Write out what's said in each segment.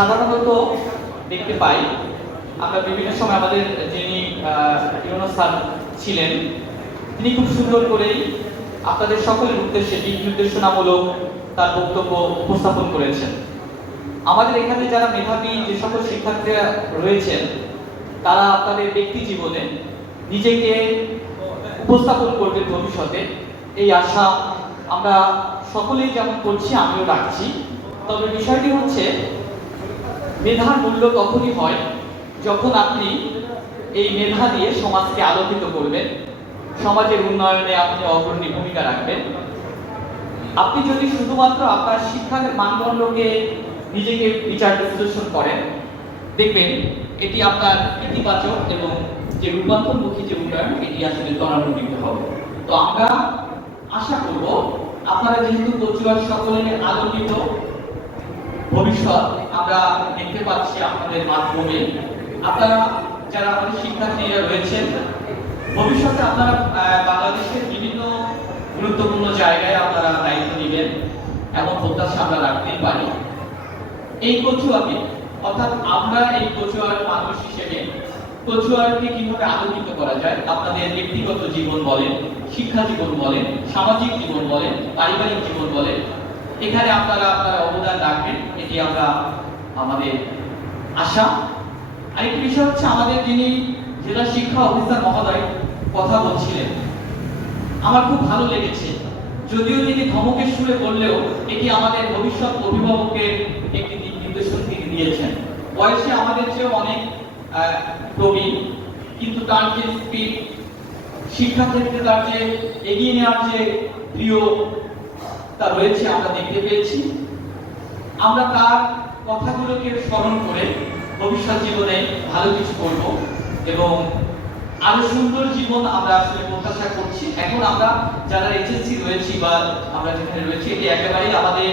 সাধারণত দেখতে পাই। আমরা বিভিন্ন সময় আমাদের যিনি ইউনুস স্যার ছিলেন, তিনি খুব সুন্দর করেই আপনাদের সকলের উদ্দেশ্যে দিক নির্দেশনামূলক তার বক্তব্য উপস্থাপন করেছেন। আমাদের এখানে যারা মেধাবী যে সকল শিক্ষার্থীরা রয়েছেন, তারা আপনাদের ব্যক্তি জীবনে নিজেকে উপস্থাপন করবেন ভবিষ্যতে। এই আশা আমরা সকলেই যেমন করছি, আমিও রাখছি। তবে বিষয়টি হচ্ছে মেধার মূল্য তখনই হয় যখন আপনি এই মেধা দিয়ে সমাজকে আলোকিত করবেন, সমাজের উন্নয়নে আপনি অগ্রণী ভূমিকা রাখবেন। আপনি যদি শুধুমাত্র আপনার শিক্ষার মানদণ্ডকে নিজেকে বিচার বিশ্লেষণ করেন, দেখবেন এটি আপনার ইতিবাচক এবং যে রূপান্তরমুখী যে উন্নয়ন, এটি আসলে ত্বরান্বিত হবে। তো আমরা আশা করব, আপনারা যেহেতু কচুয়ার সকলের আলোকিত ভবিষ্যৎ আমরা দেখতে পাচ্ছি আপনাদের মাধ্যমে। আপনারা যারা আমাদের শিক্ষার্থীরা রয়েছেন, ভবিষ্যতে আপনারা বাংলাদেশের বিভিন্ন গুরুত্বপূর্ণ জায়গায় আপনারা দায়িত্ব নেবেন এমন প্রত্যাশা আমরা রাখতেই পারি। এই কচুয়াকে, অর্থাৎ আমরা এই কচুয়ার মানুষ হিসেবে কচুয়ারকে কীভাবে আলোকিত করা যায়, আপনাদের ব্যক্তিগত জীবন বলেন, শিক্ষা জীবন বলেন, সামাজিক জীবন বলেন, পারিবারিক জীবন বলেন এখানে আপনারা আপনারা অবদান রাখবেন। এটি আমরা আমাদের আশা। আরেকটি বিষয় হচ্ছে আমাদের যিনি জেলা শিক্ষা অফিসার মহোদয় কথা বলছিলেন, আমার খুব ভালো লেগেছে। যদিও তিনি ধমকের সুরে বললেও এটি আমাদের ভবিষ্যৎ অভিভাবকের একটি দিক নির্দেশন তিনি দিয়েছেন। বয়সে আমাদের চেয়ে অনেক প্রবীণ। কিন্তু তার যে স্পিড শিক্ষা ক্ষেত্রে তার যে এগিয়ে নেওয়ার যে প্রিয় তা রয়েছে, আমরা দেখতে পেয়েছি। আমরা তার কথাগুলোকে স্মরণ করে ভবিষ্যৎ জীবনে ভালো কিছু করব এবং আরও সুন্দর জীবন আমরা আসলে প্রত্যাশা করছি। এখন আমরা যারা এজেন্সি রয়েছি বা আমরা যেখানে রয়েছি, এটি একেবারেই আমাদের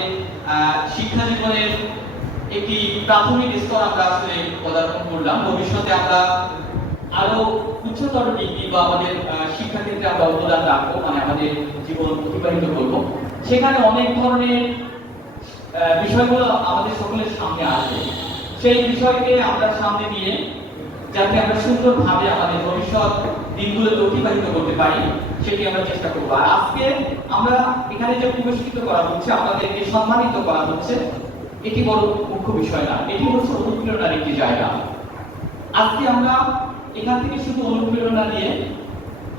শিক্ষা জীবনের একটি প্রাথমিক স্তর আমরা আসলে পদার্পণ করলাম। ভবিষ্যতে আমরা আরও উচ্চতর ডিগ্রি বা আমাদের আহ, শিক্ষা ক্ষেত্রে আমরা অবদান রাখব মানে আমাদের জীবন অতিবাহিত করব। সেখানে অনেক ধরনের বিষয়গুলো আমাদের সকলের সামনে আসবে। সেই বিষয়কে আমরা সামনে নিয়ে যাতে আমরা সুন্দরভাবে আমাদের ভবিষ্যৎ দিনগুলোকে অতিবাহিত করতে পারি সেটি আমরা চেষ্টা করব। আর আজকে আমরা এখানে যে পুরস্কৃত করা হচ্ছে আমাদেরকে সম্মানিত করা হচ্ছে এটি বড় মুখ্য বিষয় না। এটি হচ্ছে অনুপ্রেরণার একটি জায়গা। আজকে আমরা এখান থেকে শুধু অনুপ্রেরণা নিয়ে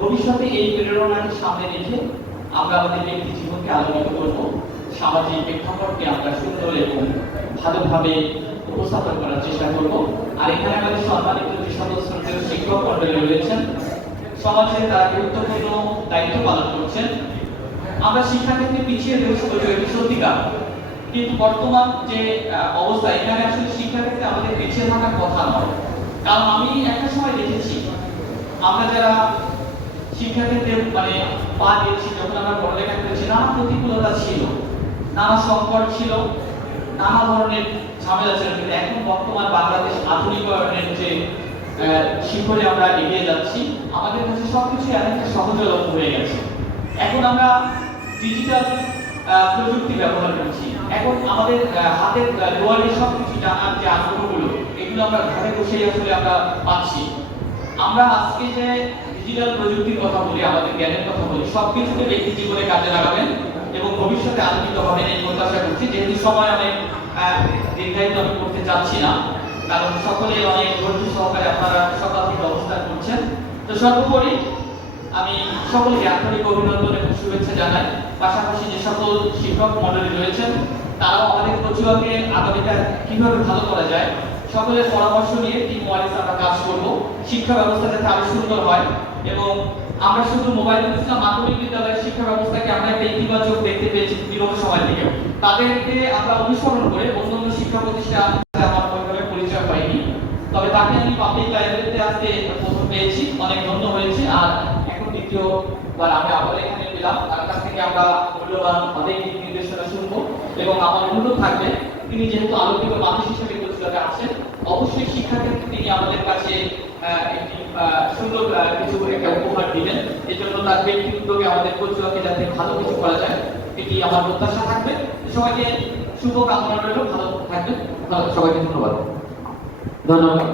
ভবিষ্যতে এই প্রেরণাকে সামনে রেখে আমরা আমাদের ব্যক্তি জীবনকে আলোকিত করব। সামাজিক প্রেক্ষাপটকে আমরা সুন্দর এবং ভালোভাবে উপস্থাপন করার চেষ্টা করব। আর এখানে আমাদের সম্মানিত যে সদস্য শিক্ষক মন্ডলী রয়েছেন সমাজে তারা গুরুত্বপূর্ণ দায়িত্ব পালন করছেন। আমরা শিক্ষাক্ষেত্রে পিছিয়ে রয়েছে এটি সত্যিকার কিন্তু বর্তমান যে অবস্থা, এখানে আসলে শিক্ষাক্ষেত্রে আমাদের পিছিয়ে থাকার কথা নয়। কারণ আমি একটা সময় আমরা যারা শিক্ষাক্ষেত্রে মানে পা দিয়েছি যখন আমরা পড়ালেখা করেছি, নানা প্রতিকূলতা ছিল, নানা সংকট ছিল, নানা ধরনের ঝামেলা ছিল, কিন্তু এখন বর্তমান বাংলাদেশ আধুনিকায়নের যে শিখরে আমরা এগিয়ে যাচ্ছি, আমাদের কাছে সবকিছু অনেকটা সহজলভ্য হয়ে গেছে। এখন আমরা ডিজিটাল প্রযুক্তি ব্যবহার করছি। এখন আমাদের হাতের দোয়ারে সবকিছু জানার যে আগ্রহগুলো, এগুলো আমরা ঘরে বসেই আসলে আমরা পাচ্ছি। আমরা আজকে যে ডিজিটাল প্রযুক্তির কথা বলি, আমাদের জ্ঞানের কথা বলি, সবকিছুকে ব্যক্তি জীবনে কাজে লাগাবেন এবং ভবিষ্যতে আলোকিত হবেন এই প্রত্যাশা করছি। যেহেতু সময় অনেক দীর্ঘায়িত আমি করতে চাচ্ছি না, কারণ সকলে অনেক ধৈর্য সহকারে আপনারা সকাল থেকে অবস্থান করছেন। তো সর্বোপরি আমি সকলকে আন্তরিক অভিনন্দন এবং শুভেচ্ছা জানাই। পাশাপাশি যে সকল শিক্ষক মন্ডলী রয়েছেন তারাও আমাদের কচুয়াকে আগামীটা কীভাবে ভালো করা যায়, সকলের পরামর্শ নিয়ে টিম ওয়াইজ আমরা কাজ করব। শিক্ষা ব্যবস্থা যাতে আরও সুন্দর হয় এবং আমরা শুধু মোবাইল ইসলাম মাধ্যমিক বিদ্যালয়ের শিক্ষা ব্যবস্থাকে আমরা একটা ইতিবাচক দেখতে পেয়েছি বিগত সময় থেকে তাদেরকে আমরা অনুসরণ করে অন্যান্য শিক্ষা প্রতিষ্ঠান আমার পরিচয় পাইনি তবে তাকে আমি পাবলিক লাইব্রেরিতে আজকে প্রথম পেয়েছি, অনেক ধন্য হয়েছে। আর এখন দ্বিতীয়বার আমি আবার এখানে পেলাম তার কাছ থেকে আমরা মূল্যবান অনেক নির্দেশনা শুনব। এবং আমার অনুরোধ থাকবে, তিনি যেহেতু আলোকিত মানুষ হিসেবে কচুয়াতে আছেন, অবশ্যই শিক্ষা ক্ষেত্রে তিনি আমাদের কাছে একটি সুন্দর কিছু একটা উপহার দিবেন। এই জন্য তার ব্যক্তি উদ্যোগে আমাদের কচুয়াকে যাতে ভালো কিছু করা যায়, এটি আমার প্রত্যাশা থাকবে। সবাইকে শুভ রইল, ভালো থাকবেন। সবাইকে ধন্যবাদ। ধন্যবাদ।